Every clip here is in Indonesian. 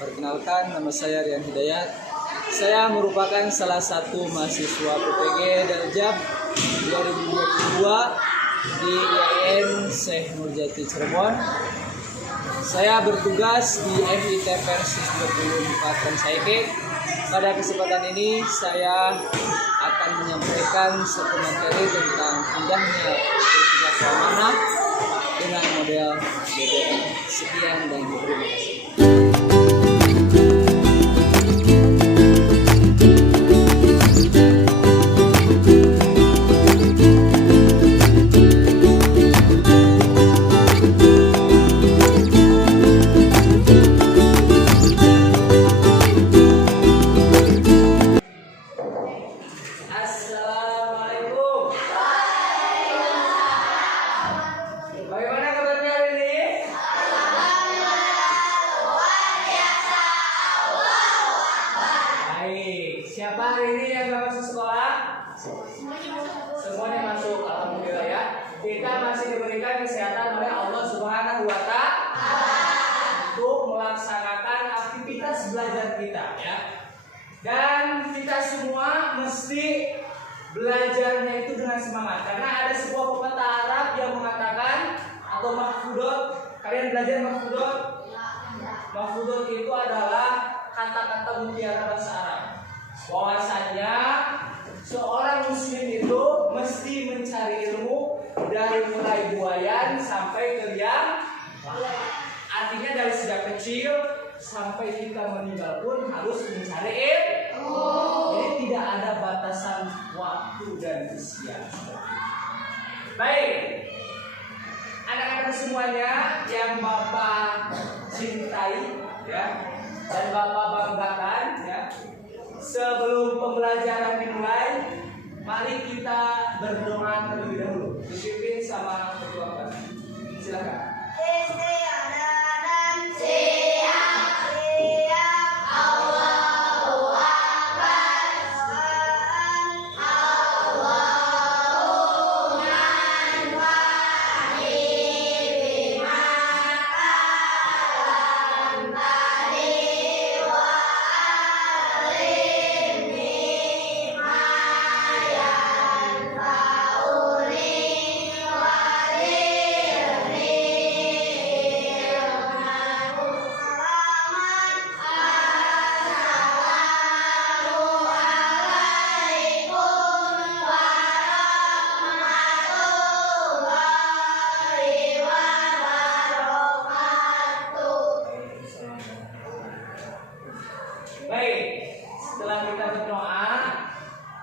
perkenalkan nama saya Rian Hidayat. Saya merupakan salah satu mahasiswa PPG Daljab 2022 di IAIN Syekh Nurjati Cirebon. Saya bertugas di FIT Persis 24 Rancaike. Pada kesempatan ini saya akan menyampaikan satu materi tentang indahnya bertindak amanah dengan model BBM. Sekian dan terima kasih. Siapa hari ini yang gak masuk sekolah? Semuanya masuk, alhamdulillah ya. Kita masih diberikan kesehatan oleh Allah Subhanahu wa Ta'ala untuk melaksanakan aktivitas belajar kita ya. Dan kita semua mesti belajarnya itu dengan semangat, karena ada sebuah pepatah Arab yang mengatakan atau mahfudot. Kalian belajar mahfudot? Mahfudot itu adalah kata-kata mutiara bahasa Arab. Bahwasanya seorang muslim itu mesti mencari ilmu dari mulai buayan sampai ke liang. Artinya dari sejak kecil sampai kita meninggal pun harus mencari ilmu. Jadi tidak ada batasan waktu dan usia. Baik, anak-anak semuanya yang Bapak cintai ya, dan Bapak banggakan ya. Sebelum pembelajaran dimulai, mari kita berdoa terlebih dahulu. Dipimpin sama ketua kelas. Silakan.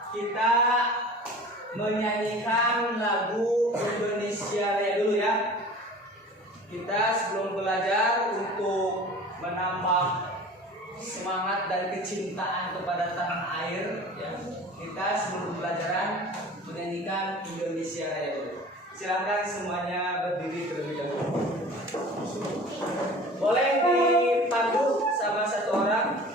Kita menyanyikan lagu Indonesia Raya dulu ya. Kita sebelum belajar untuk menambah semangat dan kecintaan kepada tanah air ya, kita sebelum pelajaran menyanyikan Indonesia Raya dulu. Silakan semuanya berdiri terlebih dahulu. Boleh dipandu sama satu orang.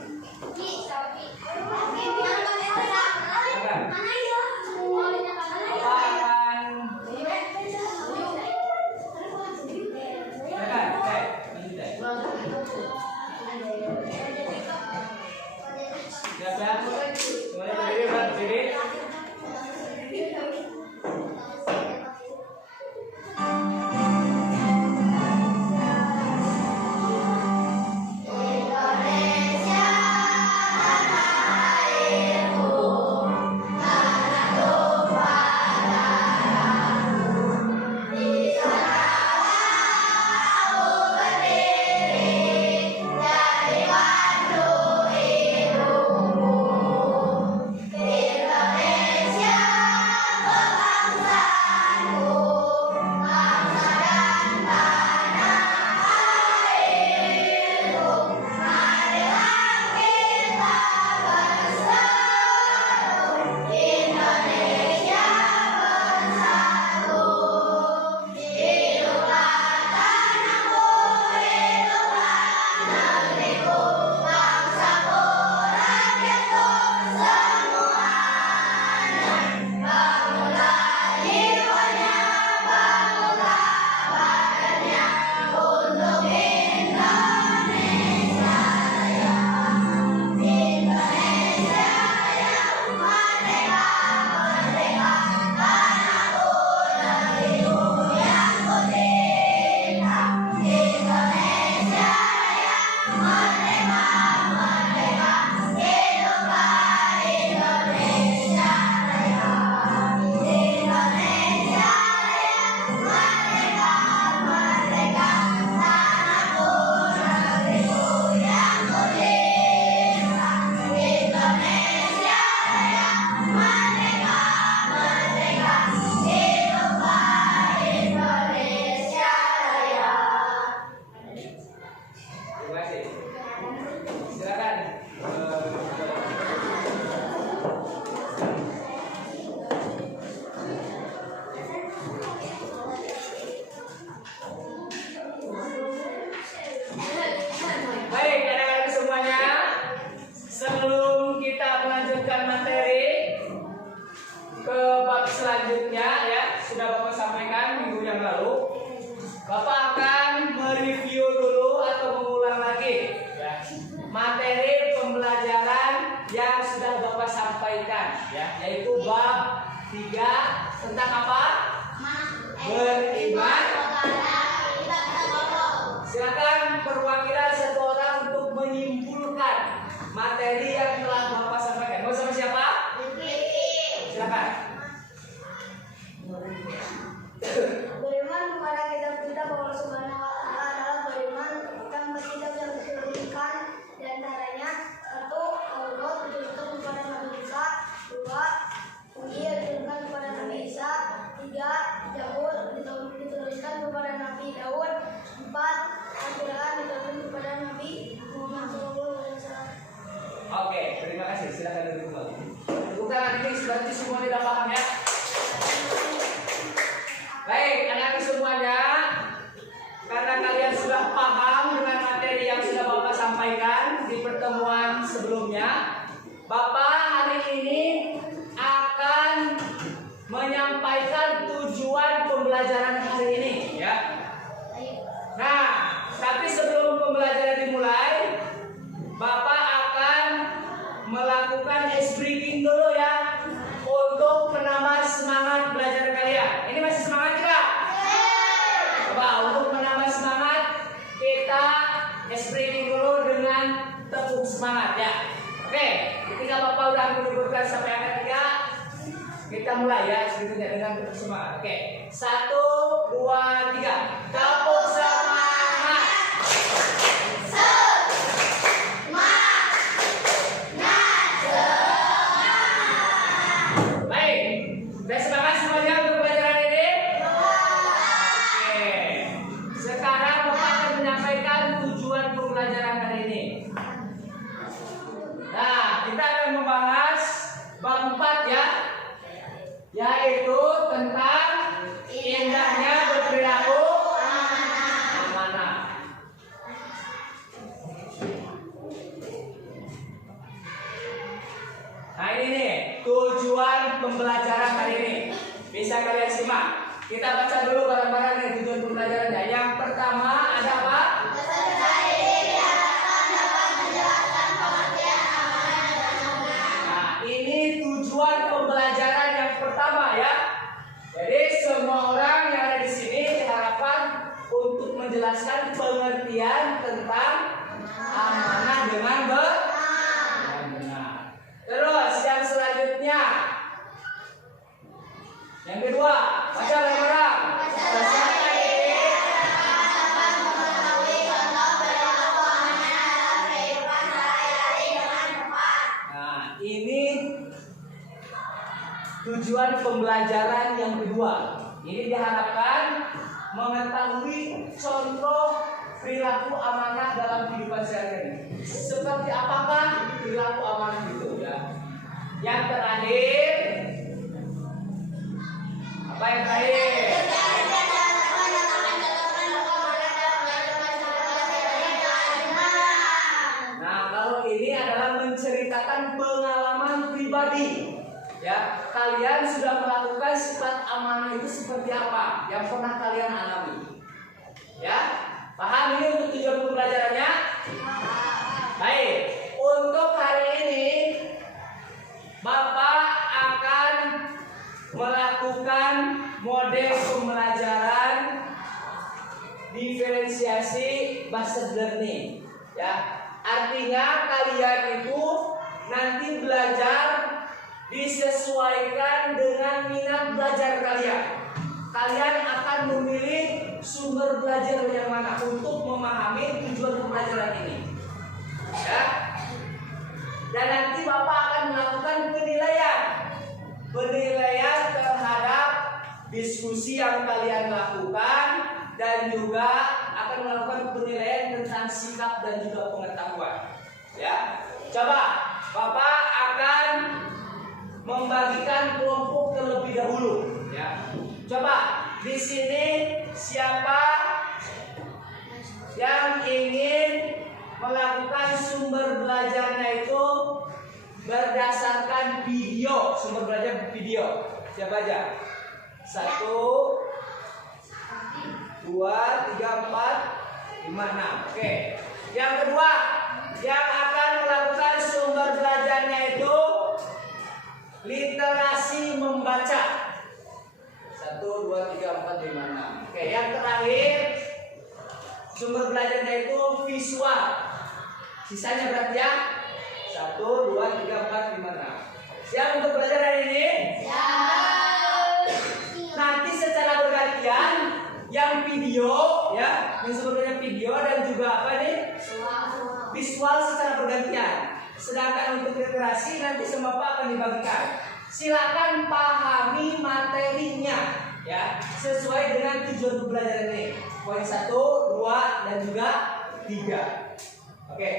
yaitu bab 3 tentang apa? Beriman. Silakan perwakilan satu orang untuk menyimpulkan materi yang telah Bapak sampaikan. Mau sama siapa? Silakan. Beriman kepada kitab-kitab Allah Subhanahu wa Ta'ala adalah beriman tentang kitab yang diturunkan di antaranya 1. Taurat diturunkan kepada Nabi Musa, 2. Injil diturunkan kepada Nabi Isa, 3. Zabur diturunkan kepada Nabi Daud, 4. Al-Quran diturunkan kepada Nabi Muhammad SAW. Oke, terima kasih. Silakan duduk kembali. Bukan ini berarti semua tidak paham ya. Baik, anak-anak semuanya, karena kalian sudah paham dengan materi yang sudah Bapak sampaikan di pertemuan sebelumnya, Bapak hari ini akan menyampaikan tujuan pembelajaran hari ini ya. Nah, tapi sebelum pembelajaran dimulai, Bapak akan melakukan ice breaking dulu ya, untuk menambah semangat belajar kalian. Ini masih semangat tidak? Coba untuk menambah semangat, kita ice breaking dulu dengan tepuk semangat ya. Oke, ketika Bapak udah menyebutkan sampai angka 3, kita mulai ya berikutnya dengan tepuk semangat. Oke, 1, 2, 3, tepuk semangat. Sudah semangat semuanya untuk pelajaran ini? Oke. Sekarang Bapak akan menyampaikan tujuan pembelajaran hari ini. Nah, kita akan membahas bab 4 ya, yaitu tentang indahnya berperilaku amanah. Nah ini nih tujuan pembelajaran hari ini. Bisa kalian simak. Kita baca dulu bareng-bareng nih tujuan pembelajarannya. Yang pertama ada apa? Nah ini tujuan pembelajaran yang pertama ya. Jadi semua orang yang ada di sini diharapkan untuk menjelaskan pengertian tentang amanah dengan benar. Terus yang selanjutnya, yang kedua, baca bareng-bareng. Nah, ini tujuan pembelajaran yang kedua. Ini diharapkan mengetahui contoh perilaku amanah dalam kehidupan sehari-hari. Seperti apakah perilaku amanah itu ya? Yang terakhir, apa yang terakhir? Nah, kalau ini adalah menceritakan pengalaman pribadi. Ya, kalian sudah melakukan sifat amanah itu seperti apa yang pernah kalian alami? Ya, paham ini untuk tujuan pembelajarannya? Baik, untuk hari ini Bapak akan melakukan model pembelajaran diferensiasi based learning. Ya, artinya kalian itu nanti belajar disesuaikan dengan minat belajar kalian. Kalian akan memilih sumber belajar yang mana untuk memahami tujuan pembelajaran ini. Ya. Dan nanti Bapak akan melakukan penilaian terhadap diskusi yang kalian lakukan dan juga akan melakukan penilaian tentang sikap dan juga pengetahuan. Ya. Coba Bapak akan membagikan kelompok terlebih dahulu. Ya. Coba di sini siapa yang ingin melakukan sumber belajarnya itu berdasarkan video, sumber belajar video? Siapa aja? 1, 2, 3, 4, 5, 6. Oke. Yang kedua, yang akan melakukan sumber belajarnya itu literasi membaca. 1, 2, 3, 4, 5, 6. Oke, yang terakhir sumber belajarnya itu visual. Sisanya berarti ya 1, 2, 3, 4, 5, 6. Siap untuk belajar hari ini? Nanti secara bergantian yang video ya, yang sebelumnya video dan juga apa nih? Visual secara bergantian. Sedangkan untuk literasi nanti semua Pak akan dibagikan. Silakan pahami materinya ya, sesuai dengan tujuan pembelajaran ini. Poin 1, 2 dan juga 3. Oke,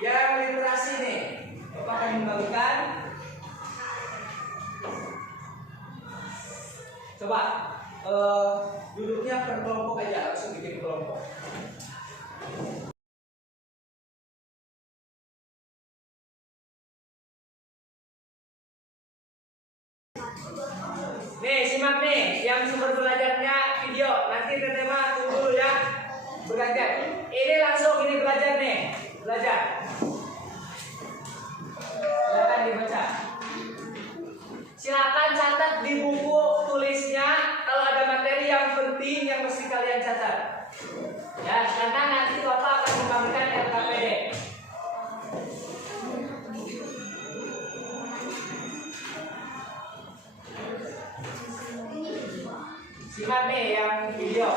yang literasi nih Bapak akan membagikan. Coba duduknya per kelompok aja, langsung bikin kelompok. Nih, simak nih, yang sumber belajarnya video. Nanti tema tunggu dulu ya, bergantian. Ini langsung ini belajar nih, belajar. Silakan dibaca. Silakan catat di buku tulisnya kalau ada materi yang penting yang mesti kalian catat. Ya, karena nanti Bapak akan membagikan LKPD. Simak nih yang video.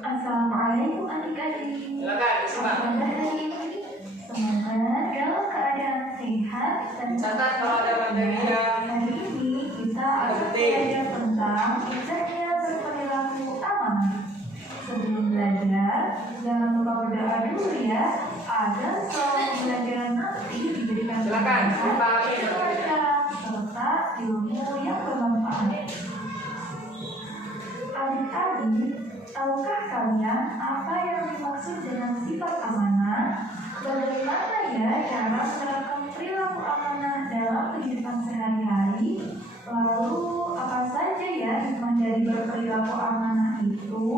Assalamualaikum adik-adik. Silakan disimak. Pada hari ini semoga dalam keadaan sehat dan Catat kalau ada materi yang hari ini kita akan belajar tentang indahnya berperilaku amanah. Sebelum belajar, jangan lupa berdoa dulu ya, agar selama pembelajaran nanti diberikan Silakan, dipahami. kelancaran serta ilmu yang bermanfaat. Adik-adik, tahukah kalian apa yang dimaksud dengan sifat amanah? Bagaimana ya cara menerapkan perilaku amanah dalam kehidupan sehari-hari? Lalu apa saja ya hikmah dari berperilaku amanah itu?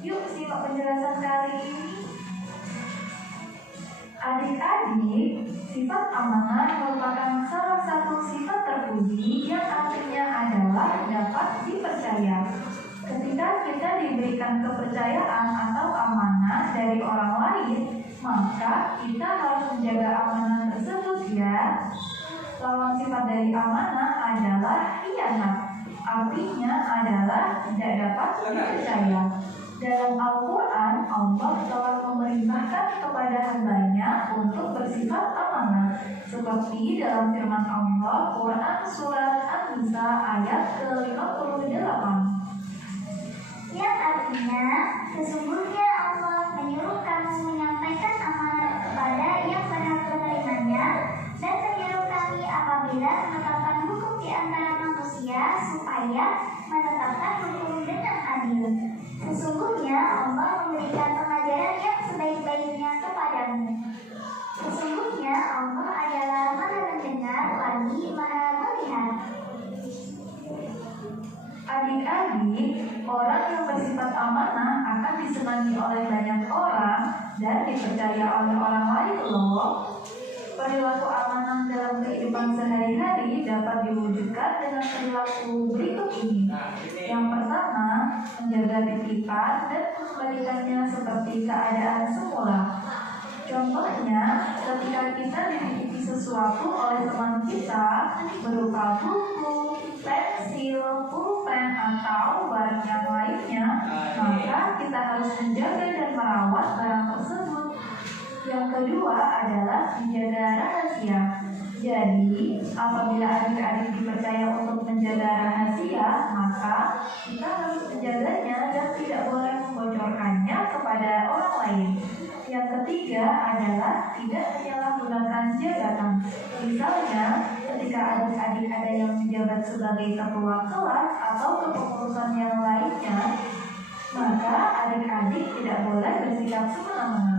Yuk simak penjelasan kali ini. Adik-adik, sifat amanah merupakan salah satu sifat terpuji yang artinya adalah dapat dipercaya. Ketika kita diberikan kepercayaan atau amanah dari orang lain, maka kita harus menjaga amanah tersebut ya. Lawan sifat dari amanah adalah khianat. Artinya adalah tidak dapat dipercaya. Dalam Al-Quran, Allah telah memerintahkan kepada hambanya untuk bersifat amanah. Seperti dalam firman Allah, Quran Surat An-Nisa ayat ke-58. Yang artinya, sesungguhnya Allah menyuruh kamu menyampaikan amanat kepada yang berhak menerimanya dan menyuruh kami apabila menetapkan hukum di antara manusia supaya menetapkan hukum dengan adil. Sesungguhnya Allah memberikan pengajaran yang sebaik-baiknya kepadamu. Sesungguhnya Allah adalah Maha Mendengar lagi Maha Melihat. Adik-adik, orang yang bersifat amanah akan disenangi oleh banyak orang dan dipercaya oleh orang lain loh. Perilaku amanah dalam kehidupan sehari-hari dapat diwujudkan dengan perilaku berikut ini. Yang pertama, menjaga titipan dan mengembalikannya seperti keadaan semula. Contohnya, ketika kita dititipi sesuatu oleh teman kita berupa buku, pensil, pulpen, atau barang yang lainnya, maka kita harus menjaga dan merawat barang tersebut. Yang kedua adalah menjaga rahasia. Jadi, apabila adik-adik dipercaya untuk menjaga rahasia, maka kita harus menjaganya dan tidak boleh membocorkannya kepada orang lain. Yang ketiga adalah tidak menyalahgunakan jabatan. Misalnya, ketika adik-adik ada yang menjabat sebagai ketua kelas atau kepengurusan yang lainnya, maka adik-adik tidak boleh bersikap semena-mena.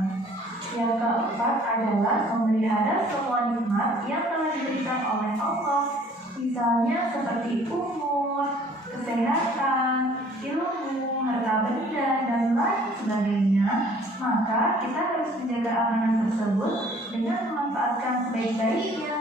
Yang keempat adalah memelihara semua nikmat yang telah diberikan oleh Allah. Misalnya seperti umur, kesehatan, ilmu, harta benda, dan lain sebagainya, maka kita harus menjaga amanah tersebut dengan memanfaatkan sebaik-baiknya.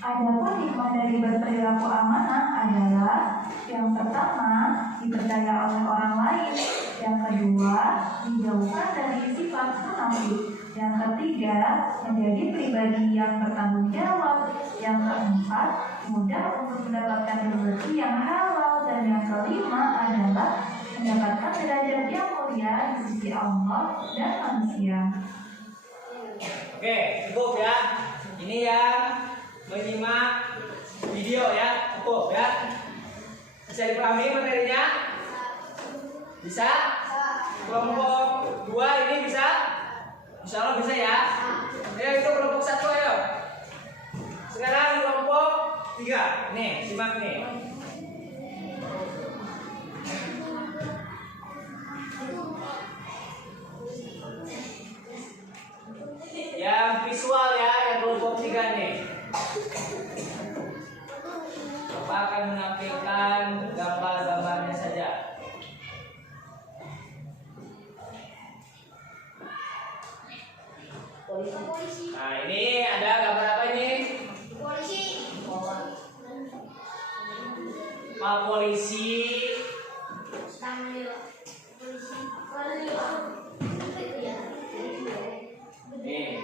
Adapun hikmah dari berperilaku amanah adalah yang pertama, dipercaya oleh orang lain. Yang kedua, dijauhkan dari sifat munafik. Yang ketiga, menjadi pribadi yang bertanggung jawab. Yang keempat, mudah untuk mendapatkan rezeki yang halal. Dan yang kelima adalah mendapatkan derajat yang mulia di sisi Allah dan manusia. Oke, cukup ya. Ini yang menyimak video ya, cukup ya. Bisa dipahami materinya? Bisa? Kelompok 2 ini bisa? Insya Allah bisa ya. Ayo itu kelompok 1 ayo. Sekarang kelompok 3. Nih, simak nih. Yang visual ya, yang kelompok 3 nih. Bapak akan menampilkan gambar-gambarnya saja. Nah, ini ada gambar apa ini? Polisi. Pak polisi. Nih,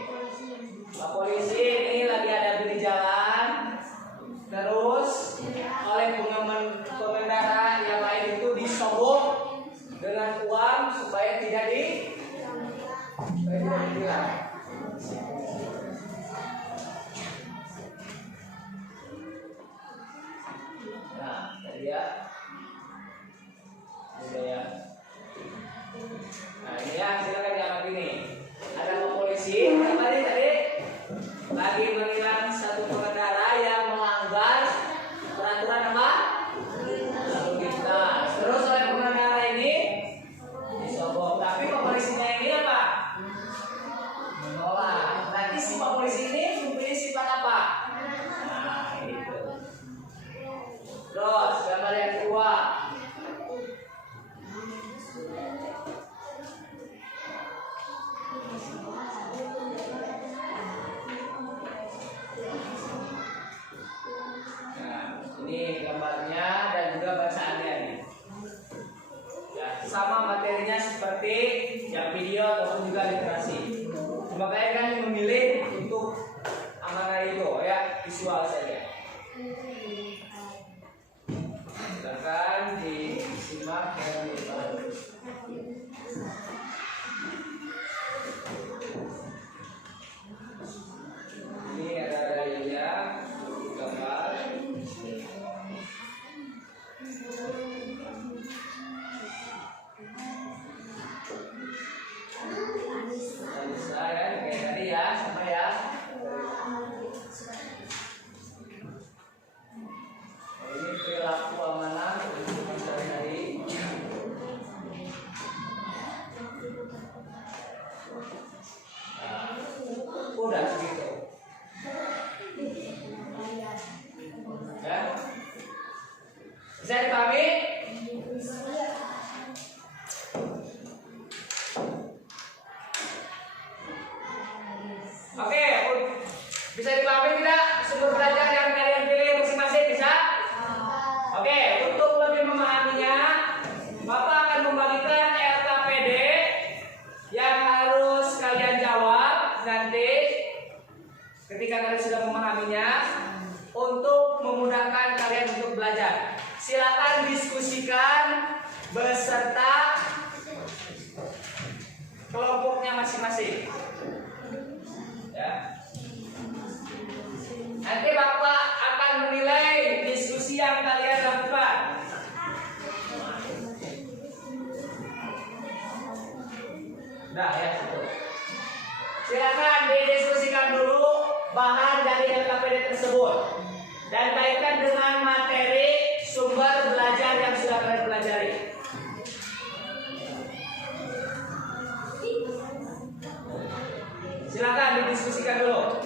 Pak polisi ini lagi ada di jalan. Terus oleh pengendara yang lain itu disogok dengan uang supaya tidak ditilang. Nah, tadi ya. Udah ya. Nah, ini ya, silakan diamati ini. Ada Pak polisi, tadi lagi menilang satu pengendara yang melanggar peraturan apa? Lalu lintas. Terus oleh pengendara ini disogok. Tapi Pak polisinya ini apa? Menolak. Nanti si Pak polisi ini mempunyai sifat apa? Nah, itu. Terus gambar yang kedua. Ini gambarnya dan juga bacaannya nih. Ya, sama materinya seperti yang video ataupun juga literasi. Cuma kalian kan memilih untuk amanah itu ya, visual saja. Silakan disimak dan dipahami. Ini ada dalilnya, gambar. Bisa ya, kayak tadi ya, sama ya. Ini perilaku amanah untuk sehari-hari. Nah, udah segitu. Ya. Bisa dipahami? Oke, bisa dipahami tidak sumber belajar yang kalian pilih masing-masing bisa? Oke, untuk lebih memahaminya, Bapak akan membagikan LKPD yang harus kalian jawab nanti ketika kalian sudah memahaminya untuk memudahkan kalian untuk belajar. Silakan diskusikan beserta kelompoknya masing-masing. Ya. Nanti Bapak akan menilai diskusi yang kalian lakukan. Nah, ya. Silakan didiskusikan dulu bahan dari LKPD tersebut dan kaitkan dengan materi sumber belajar yang sudah kalian pelajari. Silakan didiskusikan dulu.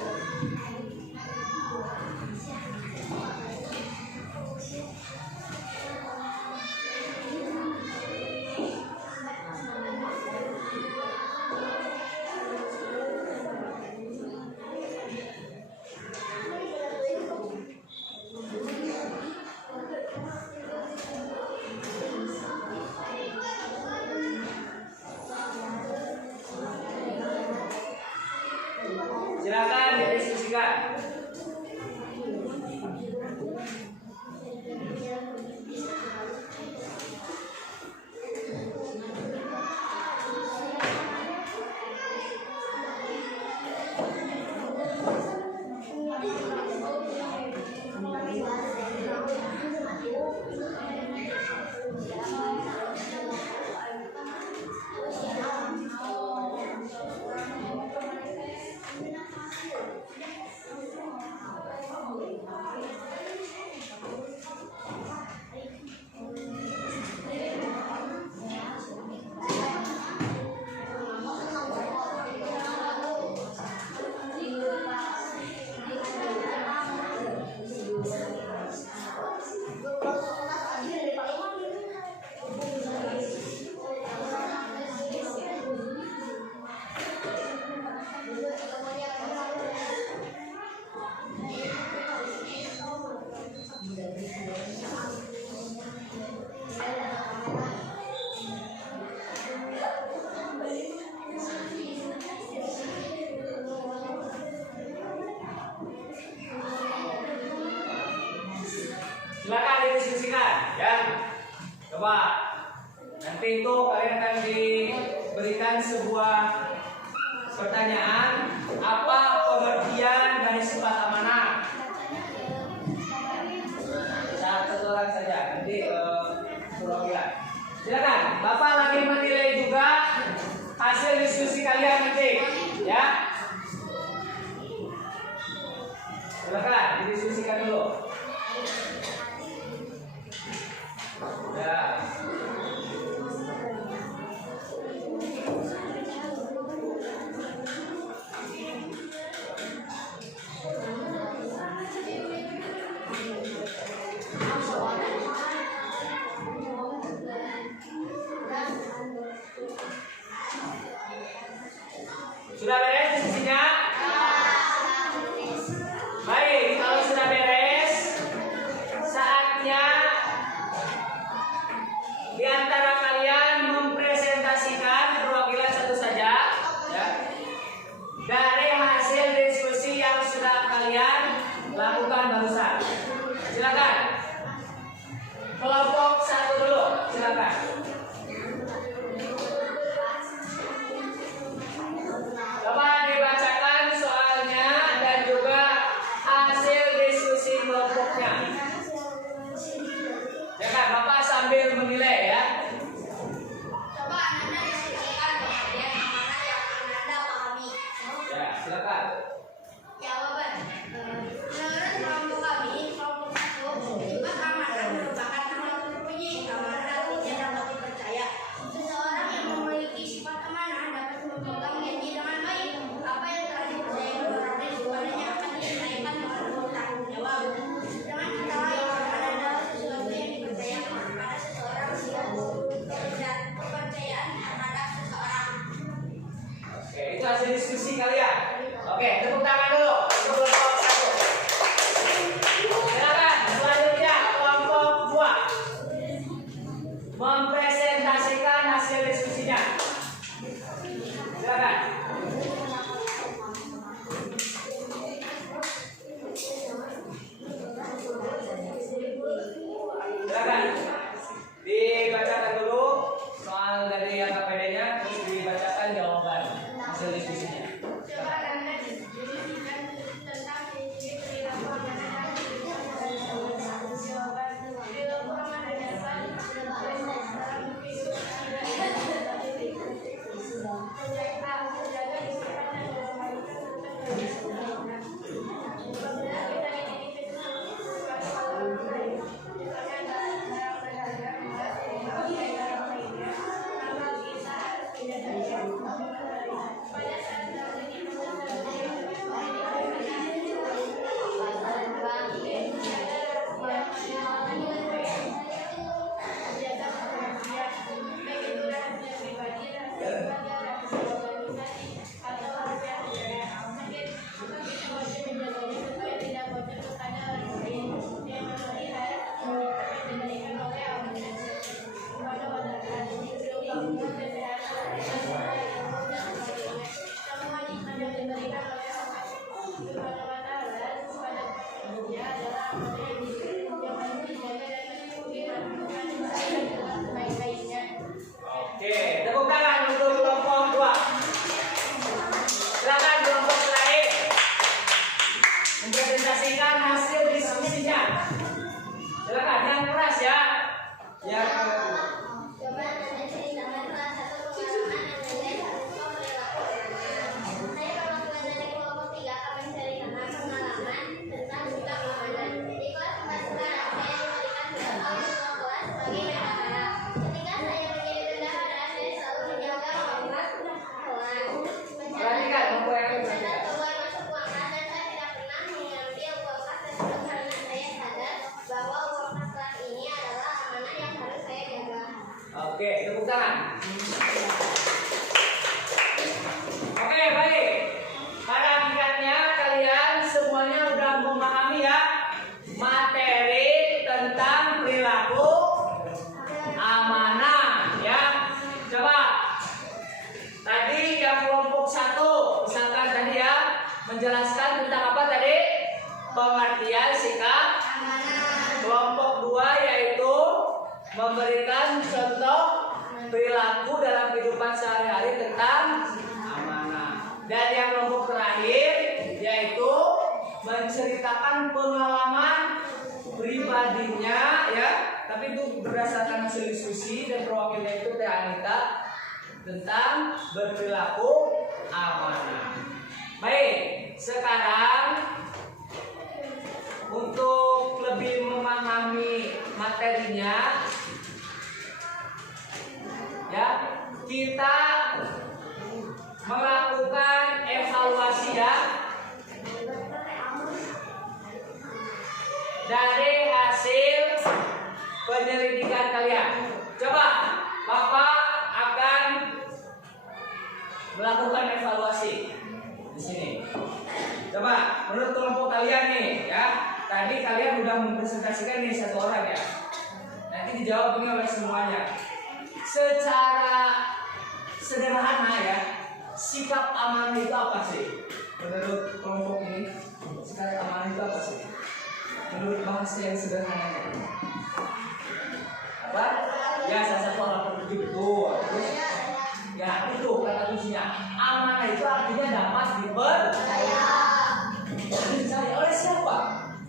Silakan didiskusikan ya. Coba nanti itu kalian akan diberikan sebuah pertanyaan, apa pengertian dari sifat amanah? Satu orang saja, nanti perwakilan. Silakan, Bapak lagi menilai juga hasil diskusi kalian nanti, ya. Silakan didiskusikan dulu. Ya. Sudah beres diskusinya? Baik, kalau sudah beres, saatnya di antara kalian mempresentasikan perwakilan satu saja, ya, dari hasil diskusi yang sudah kalian lakukan barusan. Silakan. Kelompok satu dulu, silakan. Coba dibacakan soalnya dan juga hasil diskusi kelompoknya. Ya kan, Bapak sambil menilai ya. Coba Anda diskusikan pengertian amanah yang Anda pahami. Ya, silakan. Jawaban. Menurut kelompok kami, kelompok satu, sifat amanah merupakan amanat berbunyi. Amanah tidak dapat dipercaya. Seseorang yang memiliki sifat amanah dapat memegang janji dengan baik. Apa yang telah dipercaya berarti kepadanya akan ditunaikan dengan bertanggung jawab. Dengan kata lain, amanah adalah sesuatu yang dipercayakan kepada seseorang sehingga kepercayaan terhadap seseorang. Oke, itu hasil diskusi kalian. Oke, tepuk tangan dulu untuk kelompok satu. Silakan, selanjutnya kelompok dua mempresentasikan hasil diskusinya. Silakan. Silakan. Dibacakan dulu soal dari yang KPD-nya, terus dibacakan jawaban hasil diskusinya. sebagai bendahara. Ketika saya menjadi bendahara, saya selalu menjaga kelas. Perhatikan buku yang ini. Mencatat keluar masuk uang kas dan saya tidak pernah mengambil uang kas tersebut karena saya sadar bahwa uang kas kelas ini adalah amanah yang harus saya jaga. Oke, tepuk tangan. Oke, baik. Pada hakikatnya kalian semuanya udah memahami ya materi tentang perilaku amanah ya. Coba tadi yang kelompok 1 misalkan tadi ya menjelaskan tentang apa tadi? Pengertian sikap amanah. Kelompok 2 yaitu memberikan contoh perilaku dalam kehidupan sehari-hari tentang amanah. Dan yang kelompok terakhir yaitu menceritakan pengalaman pribadinya ya, tapi itu berdasarkan hasil diskusi dan perwakilannya itu Teh Anita tentang berperilaku amanah. Baik, sekarang untuk lebih memahami materinya ya, kita melakukan evaluasi ya dari hasil penyelidikan kalian. Coba Bapak akan melakukan evaluasi di sini. Coba menurut kelompok kalian nih ya, tadi kalian udah mempresentasikan nih satu orang ya. Nanti dijawab oleh semuanya. Secara sederhana ya, sikap amanah itu apa sih? Menurut kelompok ini, sikap amanah itu apa sih? Menurut bahasa yang sederhana apa? Ya, salah satu orang tertuju betul. Ya, itu kata kuncinya. Amanah itu artinya dapat dipercaya. Dipercaya oleh siapa?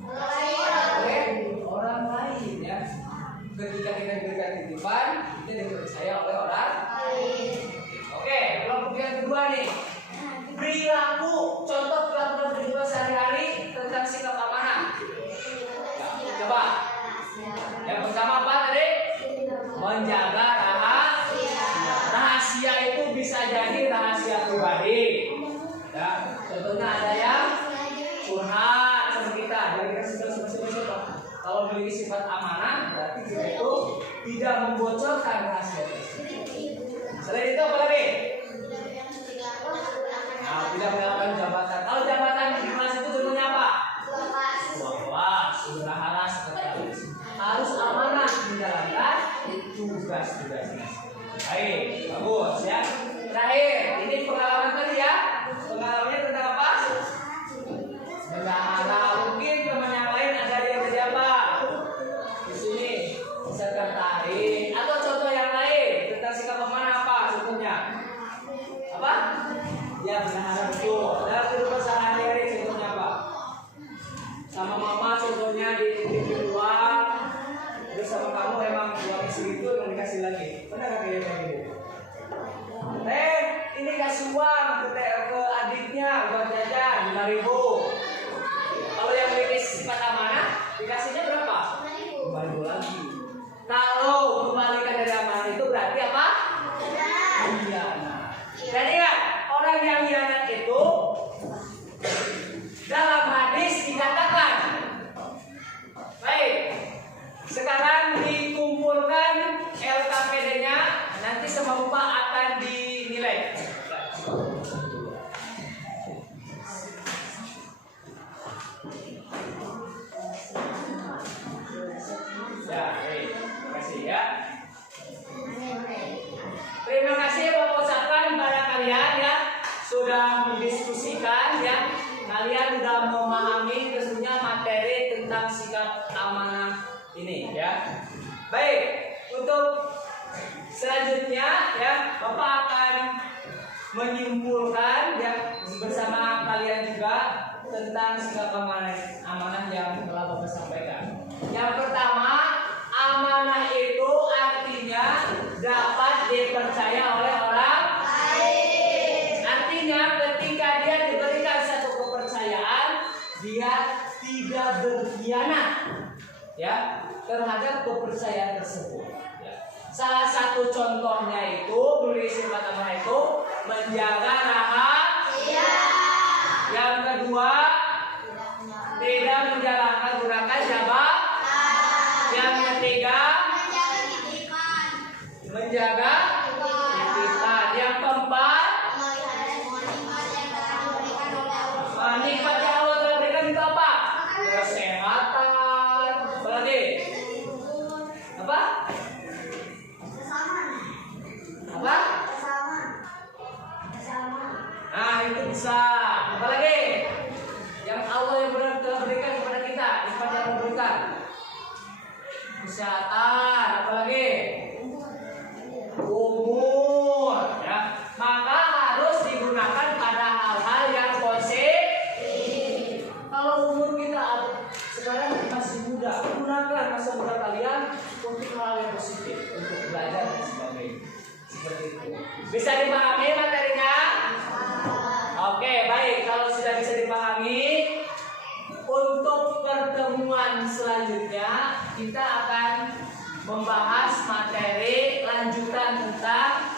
Oleh orang lain ya. Ketika kita diberikan titipan, kita dipercaya oleh orang lain. Oke, kelompok yang kedua nih. Perilaku, contoh perilaku dalam kehidupan sehari-hari tentang sikap amanah. Ya, coba. Yang pertama apa tadi? Menjaga rahasia. Rahasia itu bisa jadi rahasia pribadi. Ya, contohnya ada yang curhat sama kita, jadi kita siapa. Kalau memiliki sifat amanah, berarti kita itu tidak membocorkan rahasia tersebut. Selain itu apa lagi? Nah, tidak menyalahkan jabatan. Kalau jabatan di kelas itu contohnya apa? Kelas, bendahara, sekretaris. Harus amanah menjalankan tugas-tugasnya. Baik, bagus ya. Terakhir, ini pengalaman tadi ya. Pengalamannya tentang apa? Bendahara. Mungkin teman yang lain ada yang kerja apa? Di sini sekretaris. Atau contoh yang lain tentang sikap amanah apa? Contohnya apa? Ya, bendahara betul. Dalam kehidupan sehari-hari contohnya apa? Sama mama contohnya di luar. Terus sama kamu emang uang segitu emang dikasih lagi. Benar nggak kayak gitu? Ini kasih uang ke adiknya buat jajan 5.000. Kalau yang memiliki sifat amanah dikasihnya berapa? 5.000 lagi. Kalau kembalikan dari amanah itu berarti apa? Hianat. Jadi kan orang yang hianat itu dalam hadis dikatakan. Baik. Sekarang dikumpulkan LKPD-nya, nanti sama Bapak akan dinilai. Ya, terima kasih ya. Terima kasih Bapak ucapkan pada kalian ya, sudah mendiskusikan ya. Kalian sudah memahami tentunya materi tentang sikap amanah ini ya. Baik, untuk selanjutnya ya, Bapak akan menyimpulkan ya bersama kalian juga tentang sikap amanah yang telah Bapak sampaikan. Yang pertama, amanah itu artinya dapat dipercaya oleh orang lain. Artinya ketika dia diberikan satu kepercayaan, dia tidak berkhianat ya terhadap kepercayaan tersebut. Salah satu contohnya itu beri sifat amanah itu menjaga rahasia. Yang kedua, tidak menyalahgunakan jabatan. Yang ketiga, menjaga titipan. Yang keempat, nikmat yang Allah telah berikan itu apa? Kesehatan. Apa lagi? Apa? Apa? Nah, itu bisa. Apa lagi? Yang Allah yang benar telah berikan kepada kita, nikmat yang Allah berikan. Kesehatan. Apa lagi? Umur. Ya. Maka harus digunakan pada hal-hal yang positif. Kalau umur kita sekarang masih muda, gunakan masa muda kalian untuk hal yang positif, untuk belajar dan sebagainya. Seperti itu. Bisa dipahami materinya? Oke, baik. Kalau sudah bisa dipahami, untuk pertemuan selanjutnya kita akan membahas materi lanjutan tentang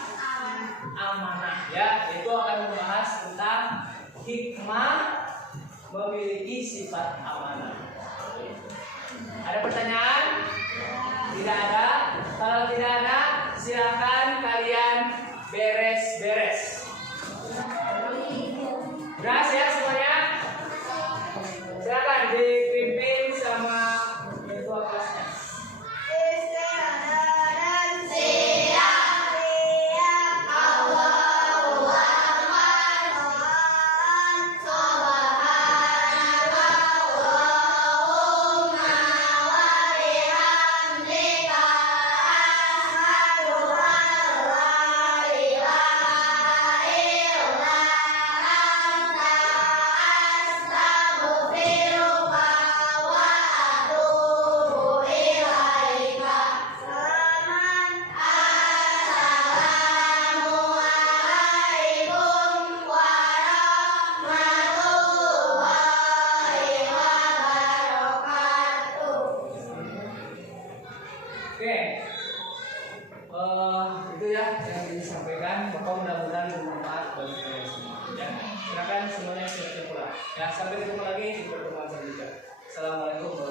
amanah. Ya, itu akan membahas tentang hikmah memiliki sifat amanah. Ada pertanyaan? Tidak ada? Kalau tidak ada, silakan kalian beres-beres. Beres ya semuanya? Silakan dipimpin sama ketua kelasnya. Itu ya yang disampaikan. Bapak mudah-mudahan bermanfaat bagi kalian semua. Ya, silakan semuanya siap-siap pulang. Ya, sampai ketemu lagi di pertemuan selanjutnya. Assalamualaikum.